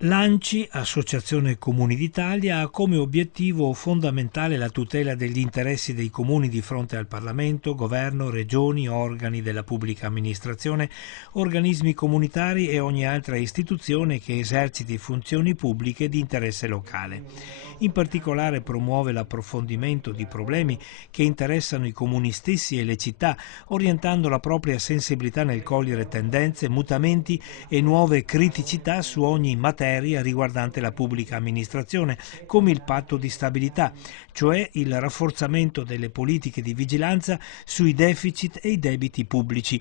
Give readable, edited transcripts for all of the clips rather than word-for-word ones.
L'ANCI, Associazione Comuni d'Italia, ha come obiettivo fondamentale la tutela degli interessi dei comuni di fronte al Parlamento, governo, regioni, organi della pubblica amministrazione, organismi comunitari e ogni altra istituzione che eserciti funzioni pubbliche di interesse locale. In particolare promuove l'approfondimento di problemi che interessano i comuni stessi e le città, orientando la propria sensibilità nel cogliere tendenze, mutamenti e nuove criticità su ogni materia riguardante la pubblica amministrazione, come il patto di stabilità, cioè il rafforzamento delle politiche di vigilanza sui deficit e i debiti pubblici.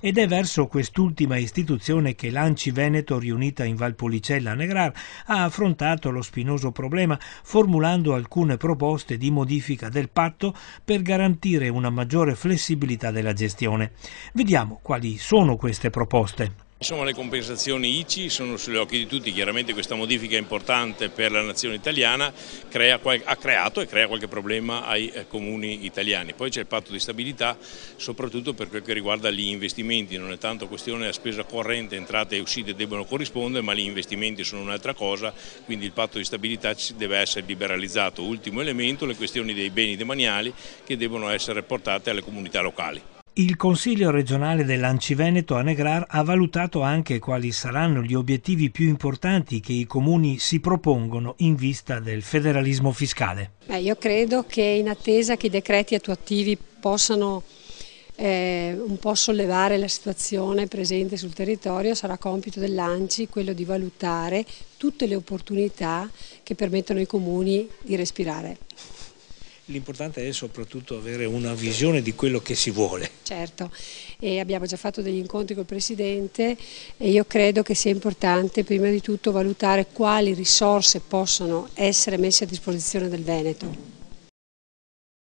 Ed è verso quest'ultima istituzione che l'ANCI Veneto, riunita in Valpolicella a Negrar, ha affrontato lo spinoso problema, formulando alcune proposte di modifica del patto per garantire una maggiore flessibilità della gestione. Vediamo quali sono queste proposte. Insomma, le compensazioni ICI sono sugli occhi di tutti. Chiaramente questa modifica importante per la nazione italiana ha creato e crea qualche problema ai comuni italiani. Poi c'è il patto di stabilità, soprattutto per quel che riguarda gli investimenti. Non è tanto questione a spesa corrente, entrate e uscite debbono corrispondere, ma gli investimenti sono un'altra cosa, quindi il patto di stabilità deve essere liberalizzato. Ultimo elemento, le questioni dei beni demaniali che devono essere portate alle comunità locali. Il Consiglio regionale dell'ANCI Veneto a Negrar ha valutato anche quali saranno gli obiettivi più importanti che i comuni si propongono in vista del federalismo fiscale. Io credo che in attesa che i decreti attuativi possano un po' sollevare la situazione presente sul territorio, sarà compito dell'ANCI quello di valutare tutte le opportunità che permettono ai comuni di respirare. L'importante è soprattutto avere una visione di quello che si vuole. Certo, e abbiamo già fatto degli incontri col Presidente e io credo che sia importante prima di tutto valutare quali risorse possono essere messe a disposizione del Veneto.